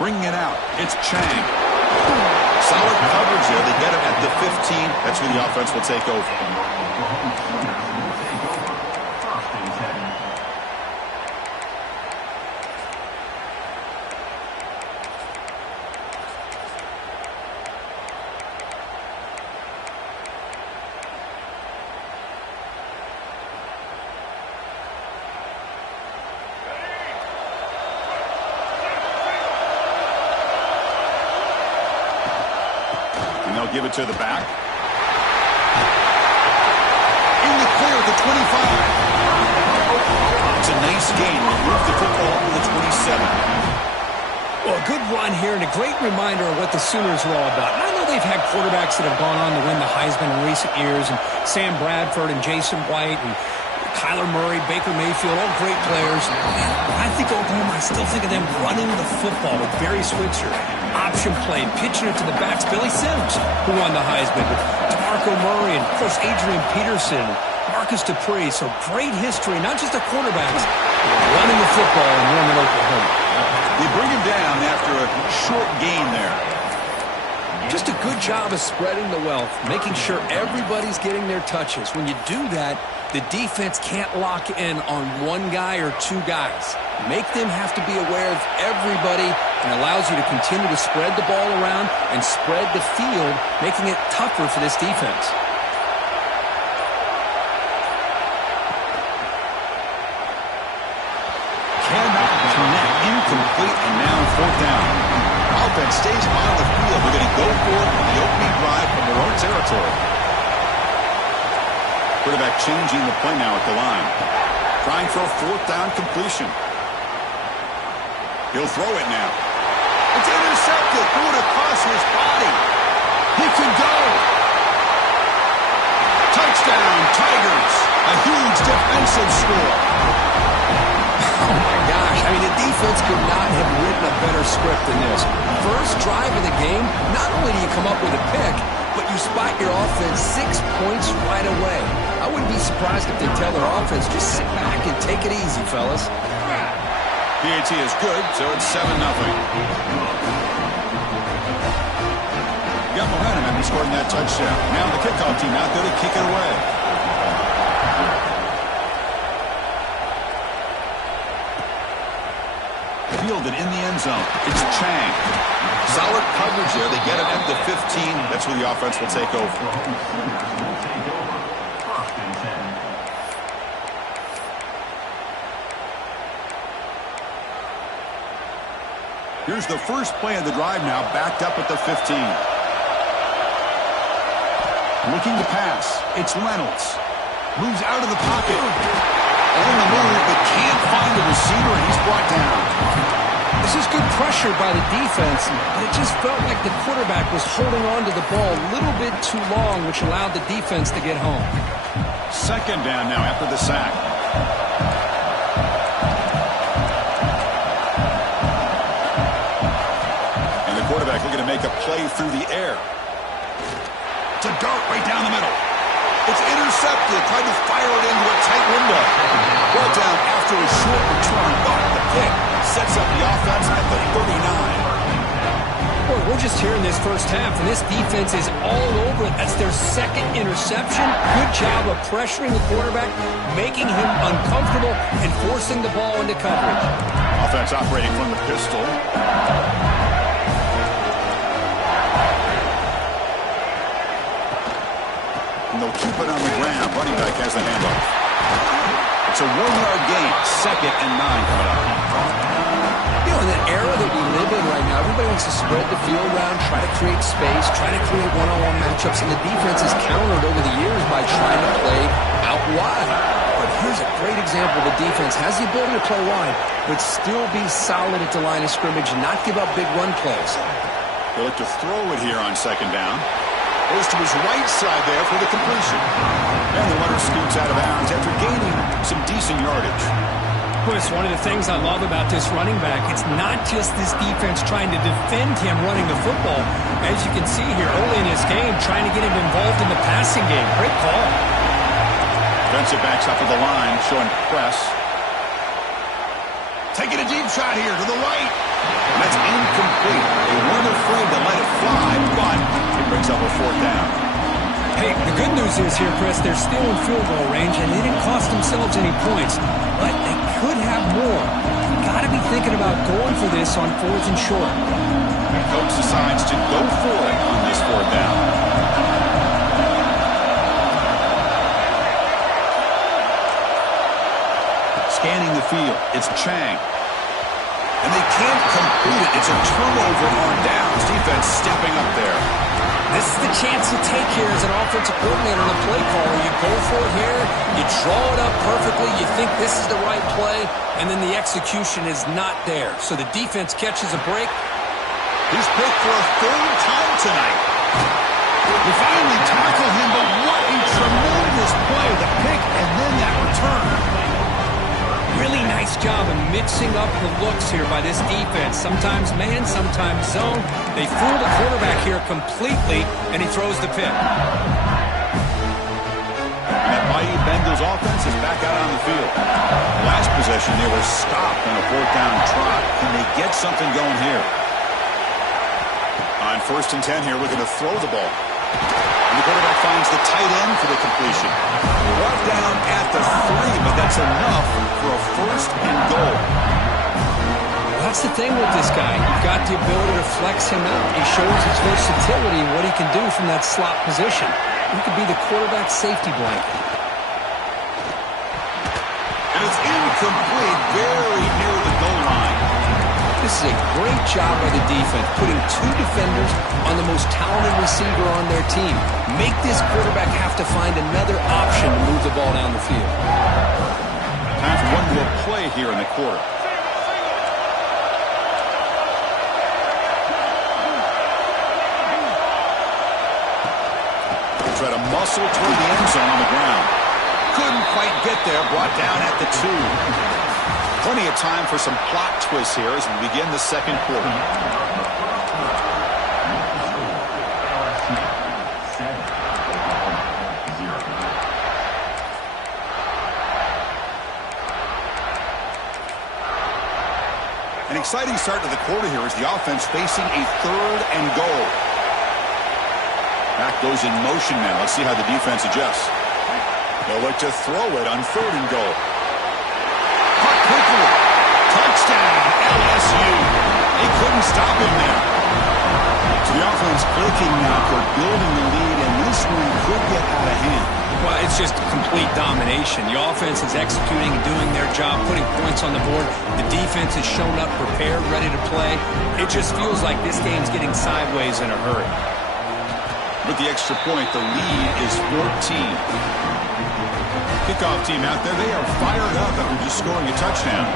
Bringing it out. It's Chang. Solid coverage there. They get him at the 15. That's where the offense will take over. And they'll give it to the back. In the clear at the 25. It's a nice gain. We'll move the football to the 27. Well, a good run here and a great reminder of what the Sooners are all about. And I know they've had quarterbacks that have gone on to win the Heisman in recent years, and Sam Bradford and Jason White and Kyler Murray, Baker Mayfield, all great players. Man, when I think Oklahoma, I still think of them running the football with Barry Switzer, option play, pitching it to the backs. Billy Sims, who won the Heisman, with DeMarco Murray, and, of course, Adrian Peterson, Marcus Dupree. So great history, not just the quarterbacks, running the football in Norman, Oklahoma. They bring him down after a short gain there. Just a good job of spreading the wealth, making sure everybody's getting their touches. When you do that, the defense can't lock in on one guy or two guys. Make them have to be aware of everybody, and allows you to continue to spread the ball around and spread the field, making it tougher for this defense. Cannot connect, incomplete, and now fourth down. Offense stays on the field. They're going to go for it on the opening drive from their own territory. Quarterback changing the play now at the line. Trying for a fourth down completion. He'll throw it now. It's intercepted. Threw it across his body. He can go. Touchdown, Tigers. A huge defensive score. Oh, my gosh. I mean, the defense could not have written a better script than this. First drive of the game, not only do you come up with a pick, but you spot your offense 6 points right away. I wouldn't be surprised if they tell their offense, just sit back and take it easy, fellas. PAT is good, so it's 7-0. Got momentum after scoring that touchdown. Now the kickoff team out there to kick it away. Fielded in the end zone. It's Chang. Solid coverage there. They get him at the 15. That's where the offense will take over. Here's the first play of the drive now, backed up at the 15. Looking to pass. It's Reynolds. Moves out of the pocket. On the move, but can't find the receiver, and he's brought down. This is good pressure by the defense, but it just felt like the quarterback was holding on to the ball a little bit too long, which allowed the defense to get home. Second down now after the sack. And the quarterback looking to make a play through the air. It's a dart right down the middle. It's intercepted. Tried to fire it into a tight window. Brought down after a short return, but the pick sets up the offense at the 39. Boy, we're just here in this first half, and this defense is all over it. That's their second interception. Good job of pressuring the quarterback, making him uncomfortable, and forcing the ball into coverage. Offense operating from the pistol. And they'll keep it on the ground. Running back has the handoff. It's a 1-yard gain. 2nd and 9 coming up. You know, in the era that we live in right now, everybody wants to spread the field around, try to create space, try to create one-on-one matchups, and the defense has countered over the years by trying to play out wide. But here's a great example. The defense has the ability to play wide, but still be solid at the line of scrimmage and not give up big run plays. They look to throw it here on 2nd down. Goes to his right side there for the completion. And the runner scoots out of bounds after gaining some decent yardage. Well, it's one of the things I love about this running back. It's not just this defense trying to defend him running the football. As you can see here early in this game, trying to get him involved in the passing game. Great call. Defensive backs up to the line, showing press. taking a deep shot here to the right. And that's incomplete. They weren't afraid to let it fly, but it brings up a fourth down. Hey, the good news is here, Chris, they're still in field goal range, and they didn't cost themselves any points. But they could have more. Got to be thinking about going for this on 4th and short. The coach decides to go for it on this fourth down. Scanning the field, it's Chang. And they can't complete it. It's a turnover on downs. Defense stepping up there. This is the chance you take here as an offensive coordinator and a play caller. You go for it here, you draw it up perfectly, you think this is the right play, and then the execution is not there. So the defense catches a break. He's picked for a third time tonight. They finally tackle him, but what a tremendous play. The pick and then that return. Really nice job of mixing up the looks here by this defense. Sometimes man, sometimes zone. They fool the quarterback here completely, and he throws the pick. And that mighty Bengals offense is back out on the field. Last possession, they were stopped on a fourth down trot. Can they get something going here? On 1st and 10 here, looking to throw the ball. And the quarterback finds the tight end for the completion. Brought down at the 3, but that's enough for a 1st and goal. That's the thing with this guy. You've got the ability to flex him out. He shows his versatility and what he can do from that slot position. He could be the quarterback safety blanket. And it's incomplete, very near the goal line. This is a great job by the defense, putting 2 defenders on the most talented receiver on their team. Make this quarterback have to find another option to move the ball down the field. Time for one more play here in the quarter. They try to muscle toward the end zone on the ground. Couldn't quite get there, brought down at the 2. Plenty of time for some plot twists here as we begin the second quarter. An exciting start to the quarter here as the offense facing a 3rd and goal. Back goes in motion now. Let's see how the defense adjusts. They'll look to throw it on 3rd and goal. Quickly. Touchdown, LSU. They couldn't stop him there. So the offense clicking now for building the lead, and this one could get out of hand. Well, it's just complete domination. The offense is executing and doing their job, putting points on the board. The defense has shown up, prepared, ready to play. It just feels like this game's getting sideways in a hurry. With the extra point, the lead is 14. Kickoff team out there, they are fired up after just scoring a touchdown.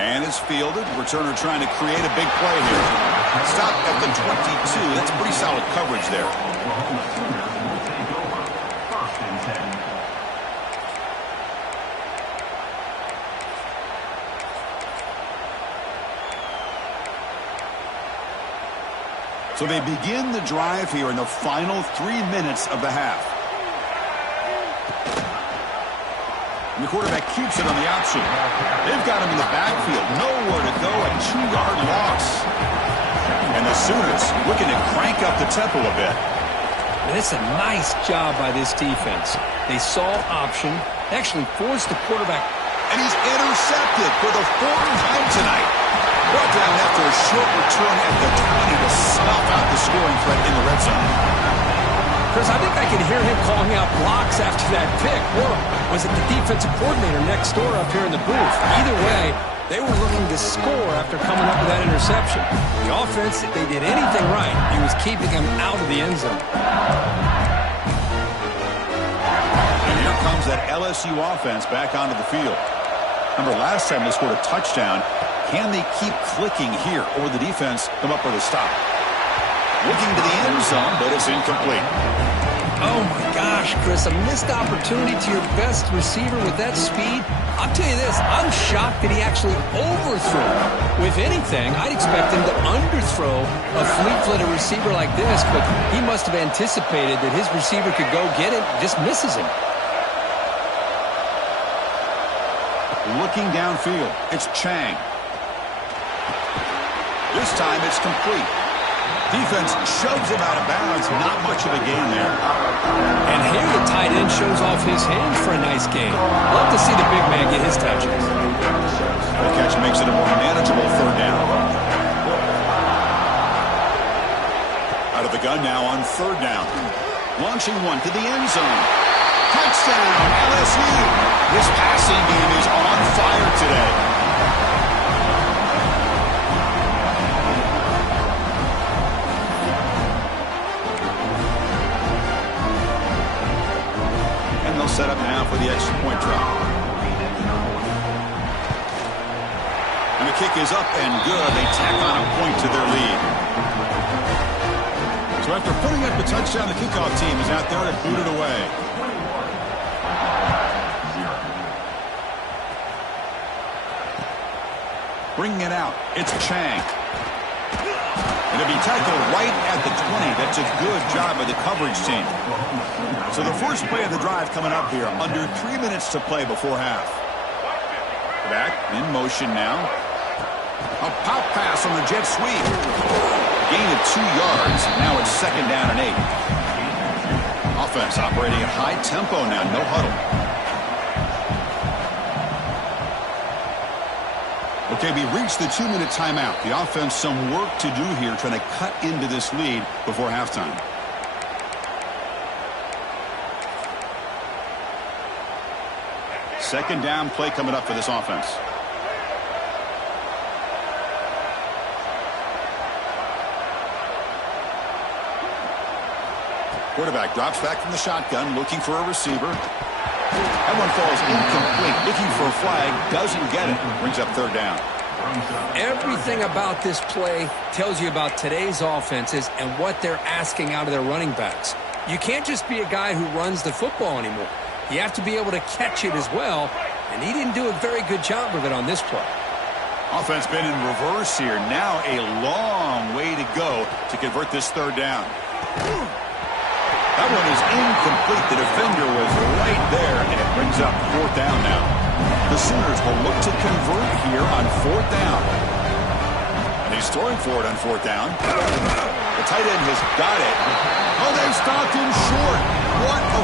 And it's fielded. Returner trying to create a big play here. Stop at the 22. That's pretty solid coverage there. So they begin the drive here in the final 3 minutes of the half. And the quarterback keeps it on the option. They've got him in the backfield. Nowhere to go. A 2-yard loss. And the Sooners looking to crank up the tempo a bit. And it's a nice job by this defense. They saw option, actually forced the quarterback. And he's intercepted for the 4th time tonight. Brought down after a short return at the 20 to snuff out the scoring threat in the red zone. Chris, I think I could hear him calling out blocks after that pick. Or was it the defensive coordinator next door up here in the booth? Either way, they were looking to score after coming up with that interception. The offense, if they did anything right, he was keeping him out of the end zone. And here comes that LSU offense back onto the field. Remember, last time they scored a touchdown. Can they keep clicking here, or the defense come up with a stop? Looking to the end zone, but it's incomplete. Oh, my gosh, Chris, a missed opportunity to your best receiver with that speed. I'll tell you this, I'm shocked that he actually overthrew. If anything, I'd expect him to underthrow a fleet-footed receiver like this, but he must have anticipated that his receiver could go get it, just misses him. Looking downfield, it's Chang. This time it's complete. Defense shoves him out of bounds. Not much of a gain there. And here the tight end shows off his hands for a nice gain. Love to see the big man get his touches. The catch makes it a more manageable third down. Out of the gun now on third down. Launching one to the end zone. Touchdown, LSU. This passing game is on fire today. And they'll set up now for the extra point drop. And the kick is up and good. They tack on a point to their lead. So after putting up the touchdown, the kickoff team is out there to boot it away. Bringing it out, it's Chang. It'll be tackled right at the 20. That's a good job by the coverage team. So the first play of the drive coming up here, under 3 minutes to play before half. Back in motion now. A pop pass on the jet sweep. Gain of 2 yards. Now it's second down and 8. Offense operating at high tempo now, no huddle. Okay, we reached the 2-minute timeout. The offense some work to do here, trying to cut into this lead before halftime. Second down play coming up for this offense. Quarterback drops back from the shotgun, looking for a receiver. That one falls incomplete. Looking for a flag, doesn't get it. Brings up third down. Everything about this play tells you about today's offenses and what they're asking out of their running backs. You can't just be a guy who runs the football anymore. You have to be able to catch it as well, and he didn't do a very good job of it on this play. Offense been in reverse here. Now a long way to go to convert this third down. That one is incomplete. The defender was right there, and it brings up fourth down now. The Sooners will look to convert here on fourth down. And he's throwing for it on fourth down. The tight end has got it. Oh, they stopped him short. What a